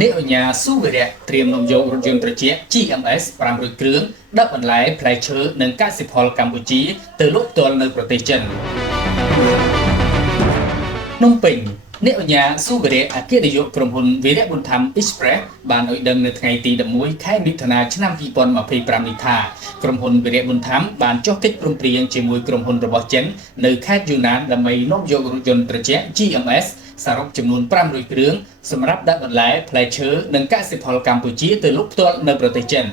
អ្នកអញ្ញាស៊ូវីរៈត្រៀមនាំយករថយន្តត្រជាក់ GMS 500គ្រឿងដឹកបន្លែផ្លែឈើនិងកសិផលកម្ពុជាទៅលក់ផ្ទាល់នៅប្រទេសចិនភ្នំពេញអ្នកអញ្ញាស៊ូវីរៈអគ្គនាយកក្រុមហ៊ុនវីរៈប៊ុនធម្ម Express បានឲ្យដឹងនៅថ្ងៃទី11ខែមិថុនាឆ្នាំ2025នេះថាក្រុមហ៊ុនវីរៈប៊ុនធម្មបានចុះកិច្ចព្រមព្រៀងជាមួយក្រុមហ៊ុនរបស់ចិននៅខេត្តយូណានដើម្បីនាំយករថយន្តត្រជាក់ GMS សរុបចំនួន500គ្រឿងសម្រាប់ដាក់បន្លែផ្លែឈើនិងកសិផលកម្ពុជាទៅលក់ផ្ទាល់នៅប្រទេសចិន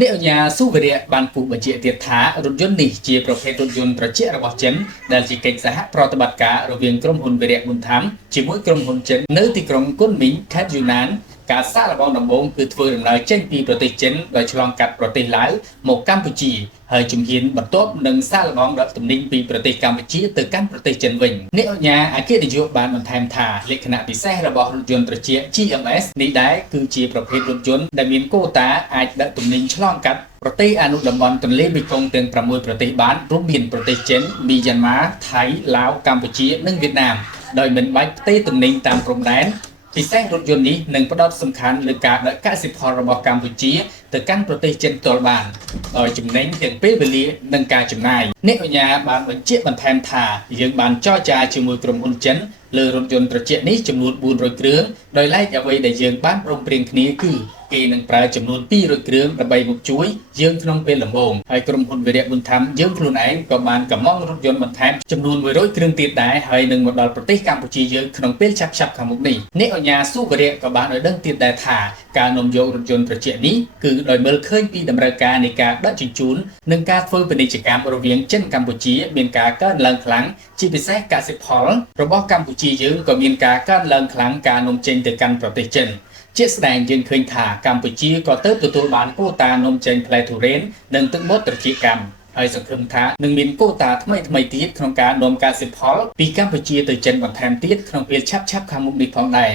អ្នកអញ្ញាស៊ូវីរៈបានពុះបញ្ជាក់ទៀតថារថយន្តនេះជាប្រភេទរថយន្តត្រជាក់របស់ចិនដែលជាកិច្ចសហប្រតិបត្តិការរវាងក្រុមហ៊ុនវីរៈប៊ុនធម្មជាមួយក្រុមហ៊ុនចិននៅទីក្រុងគុនមីងខេត្តយូណានការសាកល្បងដំបូងគឺធ្វើដំណើរចេញពីប្រទេសចិនដោយឆ្លងកាត់ប្រទេសឡាវមកកម្ពុជាហើយជំហានបន្ទាប់នឹងសាកល្បងដឹកទំនិញពីប្រទេសកម្ពុជាទៅកាន់ប្រទេសចិនវិញអ្នកអញ្ញាអគ្គនាយកបានបន្ថែមថាលក្ខណៈពិសេសរបស់រថយន្តត្រជាក់ GMS នេះដែរគឺជាប្រភេទរថយន្តដែលមានកូតាអាចដឹកទំនិញឆ្លងកាត់ប្រទេសអនុតំបន់ទន្លេមេគង្គទាំង6ប្រទេសបានរួមមានប្រទេសចិនមីយ៉ាន់ម៉ាថៃឡាវកម្ពុជានិងវៀតណាមដោយមិនបាច់ផ្ទេរទំនិញតាមព្រំដែនពិសេសរថយន្តនេះនឹងផ្ដោតសំខាន់លើការដឹកកសិផលរបស់កម្ពុជាទៅកាន់ប្រទេសចិនផ្ទាល់បានដោយចំណេញទាំងពេលវេលានិងការចំណាយអ្នកអញ្ញាបានបញ្ជាក់បន្ថែមថាយើងបានចរចាជាមួយក្រុមហ៊ុនចិនលើរថយន្តត្រជាក់នេះចំនួន400គ្រឿងដោយឡែកអ្វីដែលយើងបានព្រមព្រៀងគ្នាគឺគេនឹងប្រើចំនួន200គ្រឿងដើម្បីមកជួយយើងក្នុងពេលដំបូងហើយក្រុមហ៊ុនវីរៈប៊ុនធម្មយើងខ្លួនឯងក៏បានកម្មង់រថយន្តបន្ថែមចំនួន100គ្រឿងទៀតដែរហើយនឹងមកដល់ប្រទេសកម្ពុជាយើងក្នុងពេលឆាប់ៗខាងមុខនេះអ្នកអញ្ញាស៊ូវីរៈក៏បានឲ្យដឹងទៀតដែរថាការនាំយករថយន្តត្រជាក់នេះគឺដោយមើលឃើញពីតម្រូវការនៃការដឹកជញ្ជូននិងការធ្វើពាណិជ្ជកម្មរវាងចិនកម្ពុជាមានការកើនឡើងខ្លាំងជាពិសេសកសិផលរបស់កម្ពុជាយើងក៏មានការកើនឡើងខ្លាំងការនាំចេញទៅកាន់ប្រទេសចិនជាក់ស្ដែងយើងឃើញថាកម្ពុជាក៏ទៅទទួលបានកូតានាំចេញផ្លែទុរេននិងទឹកមុតត្រជាកម្មហើយសង្ឃឹមថានឹងមានកូតាថ្មីទៀតក្នុងការនាំកសិផលពីកម្ពុជាទៅចិនបន្ថែមទៀតក្នុងពេលឆាប់ៗខាងមុខនេះផងដែរ